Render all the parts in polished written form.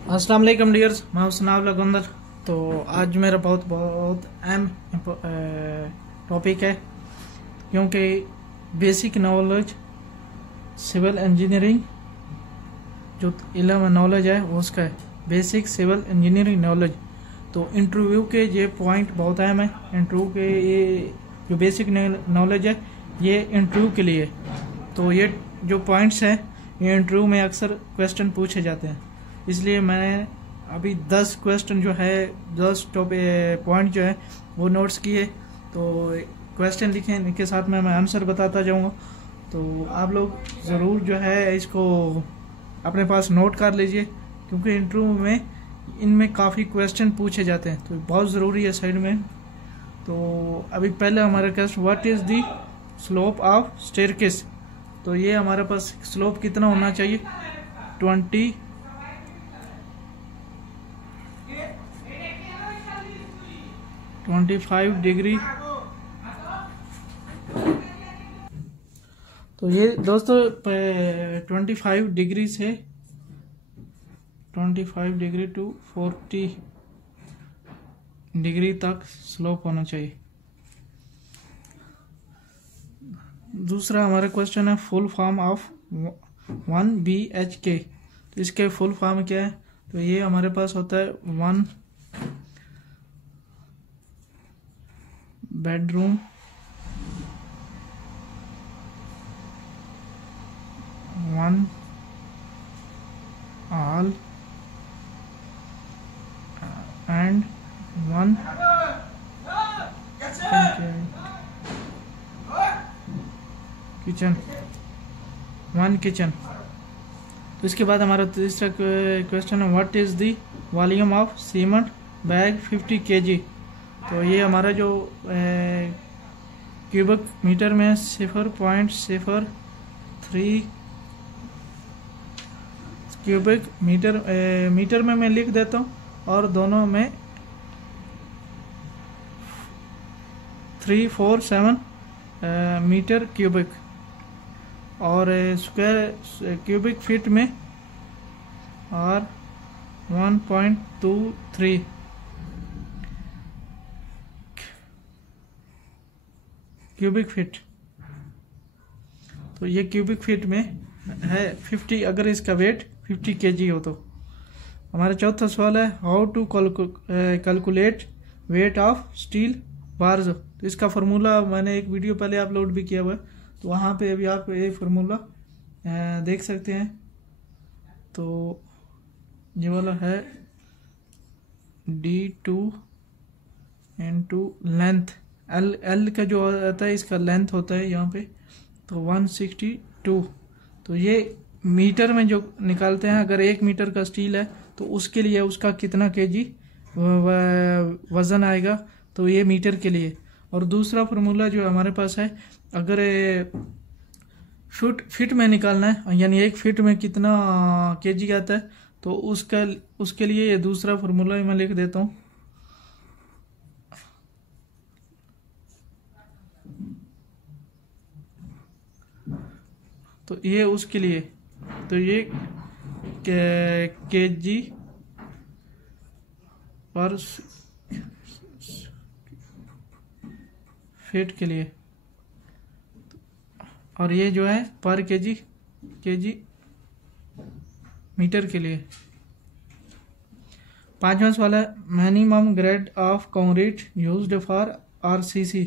अस्सलाम वालेकुम डियर्स, मैं हुस्नाब लगंदर। तो आज मेरा बहुत बहुत अहम टॉपिक है, क्योंकि बेसिक नॉलेज सिविल इंजीनियरिंग जो इल्म नॉलेज है वो उसका है बेसिक सिविल इंजीनियरिंग नॉलेज। तो इंटरव्यू के ये पॉइंट बहुत अहम है। इंटरव्यू के ये जो बेसिक नॉलेज है ये इंटरव्यू के लिए, तो ये जो पॉइंट्स हैं ये इंटरव्यू में अक्सर क्वेश्चन पूछे जाते हैं। इसलिए मैंने अभी 10 क्वेश्चन जो है 10 पॉइंट जो है वो नोट्स किए। तो क्वेश्चन लिखे, इनके साथ में मैं आंसर बताता जाऊंगा। तो आप लोग ज़रूर जो है इसको अपने पास नोट कर लीजिए, क्योंकि इंटरव्यू में इनमें काफ़ी क्वेश्चन पूछे जाते हैं, तो बहुत ज़रूरी है साइड में। तो अभी पहले हमारा question, what is the slope of staircase. तो ये हमारे पास स्लोप कितना होना चाहिए, 25 डिग्री। तो ये दोस्तों 25 डिग्री से 25 डिग्री टू 40 डिग्री तक स्लोप होना चाहिए। दूसरा हमारा क्वेश्चन है फुल फॉर्म ऑफ 1 BHK। तो इसके फुल फॉर्म क्या है, तो ये हमारे पास होता है 1 bedroom, 1 hall and 1 kitchen, 1 kitchen. तो इसके बाद हमारा तीसरा क्वेश्चन है what is the volume of cement bag 50 kg। तो ये हमारा जो क्यूबिक मीटर में 0.03 क्यूबिक मीटर मीटर में मैं लिख देता हूँ, और दोनों में 347 मीटर क्यूबिक, और स्क्वायर क्यूबिक फीट में और 1.23 क्यूबिक फीट। तो ये क्यूबिक फीट में है 50, अगर इसका वेट 50 kg हो। तो हमारा चौथा सवाल है how to calculate weight of steel bars. तो इसका फार्मूला मैंने एक वीडियो पहले अपलोड भी किया हुआ है, तो वहाँ पे अभी आप ये फार्मूला देख सकते हैं। तो ये वाला है D2 इंटू लेंथ, L का जो आता है इसका लेंथ होता है यहाँ पे, तो 162। तो ये मीटर में जो निकालते हैं, अगर 1 मीटर का स्टील है तो उसके लिए उसका कितना kg वज़न आएगा, तो ये मीटर के लिए। और दूसरा फार्मूला जो हमारे पास है, अगर फिट में निकालना है, यानी 1 फीट में कितना kg आता है, तो उसके लिए ये दूसरा फार्मूला मैं लिख देता हूँ। तो ये उसके लिए, तो ये kg पर फीट के लिए, और ये जो है पर kg मीटर के लिए। पांचवा सवाल है minimum grade of concrete used for RCC।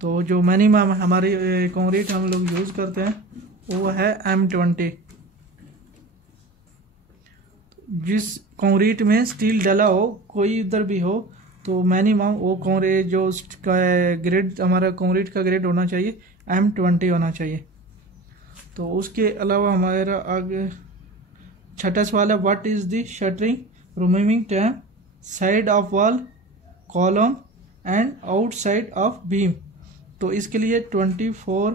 तो जो मिनिमम हमारी कंक्रीट हम लोग यूज करते हैं वो है M20। जिस कंक्रीट में स्टील डला हो, कोई उधर भी हो, तो मिनिमम वो कंक्रीट जो ग्रेड हमारा कंक्रीट का ग्रेड होना चाहिए M20 होना चाहिए। तो उसके अलावा हमारा आगे छठा सवाल है what is the shuttering removing time side of wall column and outside of beam. तो इसके लिए 24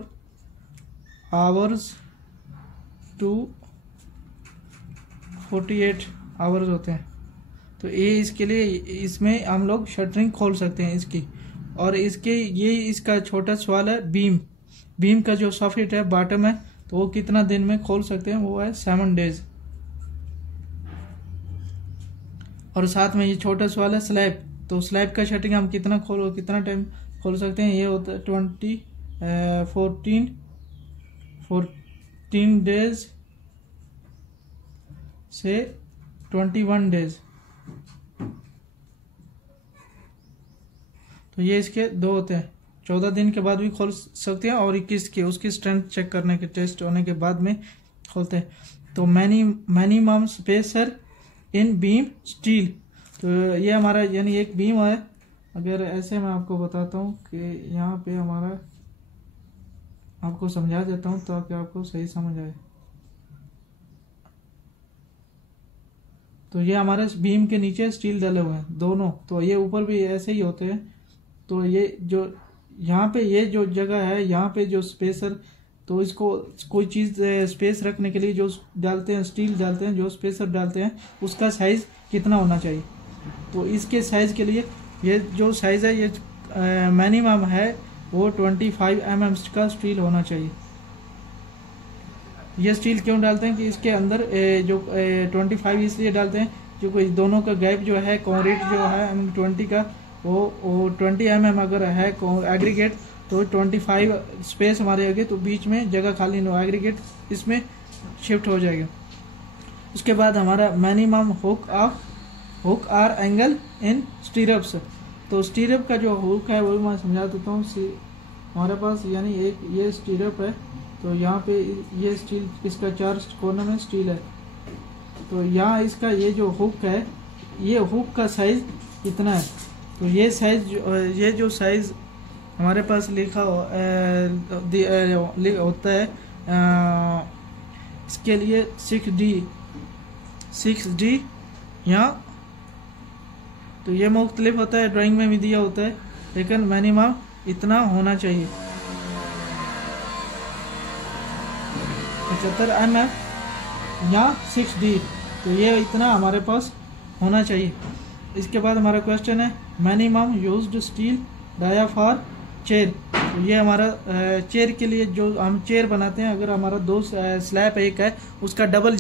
आवर्स टू 48 आवर्स होते हैं। तो ये इसके लिए, इसमें हम लोग शटरिंग खोल सकते हैं इसकी। और इसका छोटा सवाल है बीम का जो सॉफिट है बॉटम है, तो वो कितना दिन में खोल सकते हैं, वो है 7 डेज। और साथ में ये छोटा सवाल है स्लैब। तो स्लैब का शटरिंग हम कितना टाइम खोल सकते हैं? ये होता है 14 डेज से 21 डेज। तो ये इसके दो होते हैं, 14 दिन के बाद भी खोल सकते हैं और 21 के उसकी स्ट्रेंथ चेक करने के टेस्ट होने के बाद में खोलते हैं। तो मिनिमम स्पेसर इन बीम स्टील। तो ये हमारा यानी एक बीम है, अगर ऐसे मैं आपको बताता हूँ कि यहाँ पे हमारा, आपको समझा देता हूँ ताकि आपको सही समझ आए। तो ये हमारे बीम के नीचे स्टील डले हुए हैं दोनों, तो ये ऊपर भी ऐसे ही होते हैं। तो ये जो यहाँ पे ये जो जगह है, यहाँ पे जो स्पेसर, तो इसको कोई चीज स्पेस रखने के लिए जो डालते हैं, स्टील डालते हैं, जो स्पेसर डालते हैं, उसका साइज कितना होना चाहिए? तो इसके साइज के लिए ये जो साइज है, ये मिनिमम है वो 25 mm का स्टील होना चाहिए। ये स्टील क्यों डालते हैं कि इसके अंदर जो 25 इसलिए डालते हैं जो कोई दोनों का गैप जो है, कंक्रीट जो है 20 का, वो 20 mm अगर है एग्रीगेट, तो 25 स्पेस हमारे आगे, तो बीच में जगह खाली नो, एग्रीगेट इसमें शिफ्ट हो जाएगा। उसके बाद हमारा minimum hook R angle in stirrups. तो स्टीरप का जो हुक है वो मैं समझा देता हूँ। हमारे पास यानी एक ये स्टीरप है, तो यहाँ पे ये स्टील, इसका 4 कोने में स्टील है। तो यहाँ इसका ये जो हुक है, ये हुक का साइज कितना है? तो ये साइज, ये जो साइज हमारे पास लिखा होता है, इसके लिए 6D यहाँ, तो ये मुख्तलिफ होता है, ड्राइंग में भी दिया होता है, लेकिन मिनिमम इतना होना चाहिए 75 mm या 6D। तो ये इतना हमारे पास होना चाहिए। इसके बाद हमारा क्वेश्चन है minimum used steel dia for chair. तो ये हमारा चेयर के लिए जो हम चेयर बनाते हैं, अगर हमारा दो स्लैब एक है, उसका डबल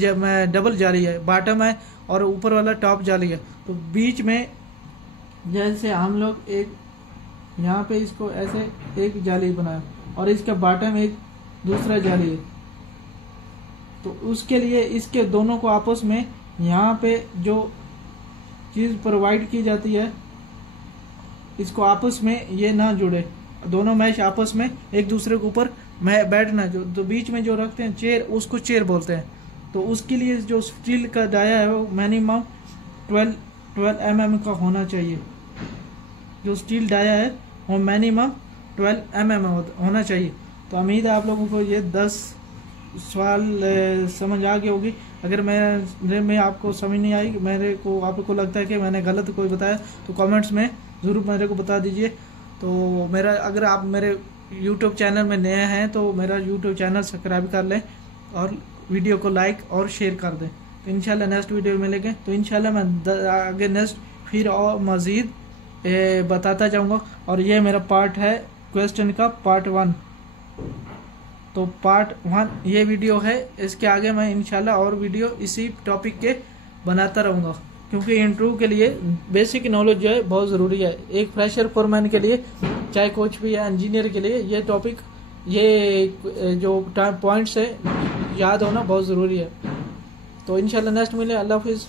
जाली है, बॉटम है और ऊपर वाला टॉप जाली है, तो बीच में जैसे हम लोग एक यहाँ पे इसको ऐसे एक जाली बनाया और इसका बॉटम एक दूसरा जाली है, तो उसके लिए इसके दोनों को आपस में यहाँ पे जो चीज प्रोवाइड की जाती है, इसको आपस में ये ना जुड़े, दोनों मैश आपस में एक दूसरे के ऊपर बैठना, जो तो बीच में जो रखते हैं चेयर, उसको चेयर बोलते हैं। तो उसके लिए जो स्टील का डाया है वो मिनिमम 12 mm का होना चाहिए। जो स्टील डाया है वो मिनिमम 12 mm होना चाहिए। तो उम्मीद है आप लोगों को ये 10 सवाल समझ आ गई होगी। अगर मैं आपको समझ नहीं आई, मेरे को आपको लगता है कि मैंने गलत कोई बताया, तो कमेंट्स में ज़रूर मेरे को बता दीजिए। तो मेरा, अगर आप मेरे YouTube चैनल में नए हैं तो मेरा YouTube चैनल सब्सक्राइब कर लें और वीडियो को लाइक और शेयर कर दें। तो इंशाल्लाह नेक्स्ट वीडियो में मिलेंगे। तो इंशाल्लाह मैं आगे नेक्स्ट फिर और मज़ीद बताता जाऊंगा। और ये मेरा पार्ट है क्वेश्चन का पार्ट 1। तो पार्ट 1 ये वीडियो है, इसके आगे मैं इंशाल्लाह और वीडियो इसी टॉपिक के बनाता रहूँगा, क्योंकि इंटरव्यू के लिए बेसिक नॉलेज जो है बहुत ज़रूरी है। एक फ्रेशर फोरमैन के लिए, चाहे कोच भी या इंजीनियर के लिए, ये टॉपिक, ये जो पॉइंट्स है याद होना बहुत ज़रूरी है। तो इंशाल्लाह नेक्स्ट मिले। अल्लाह हाफिज़।